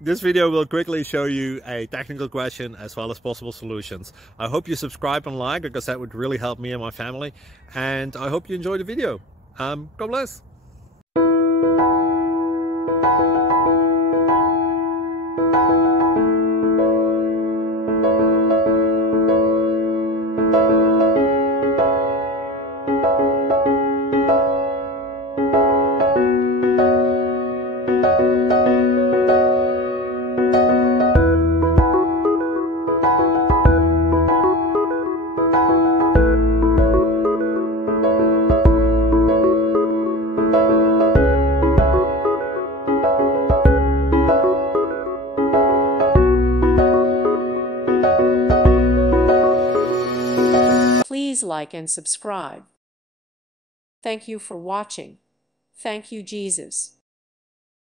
This video will quickly show you a technical question as well as possible solutions. I hope you subscribe and like, because that would really help me and my family. And I hope you enjoy the video. God bless. Please like and subscribe. Thank you for watching. Thank you, Jesus.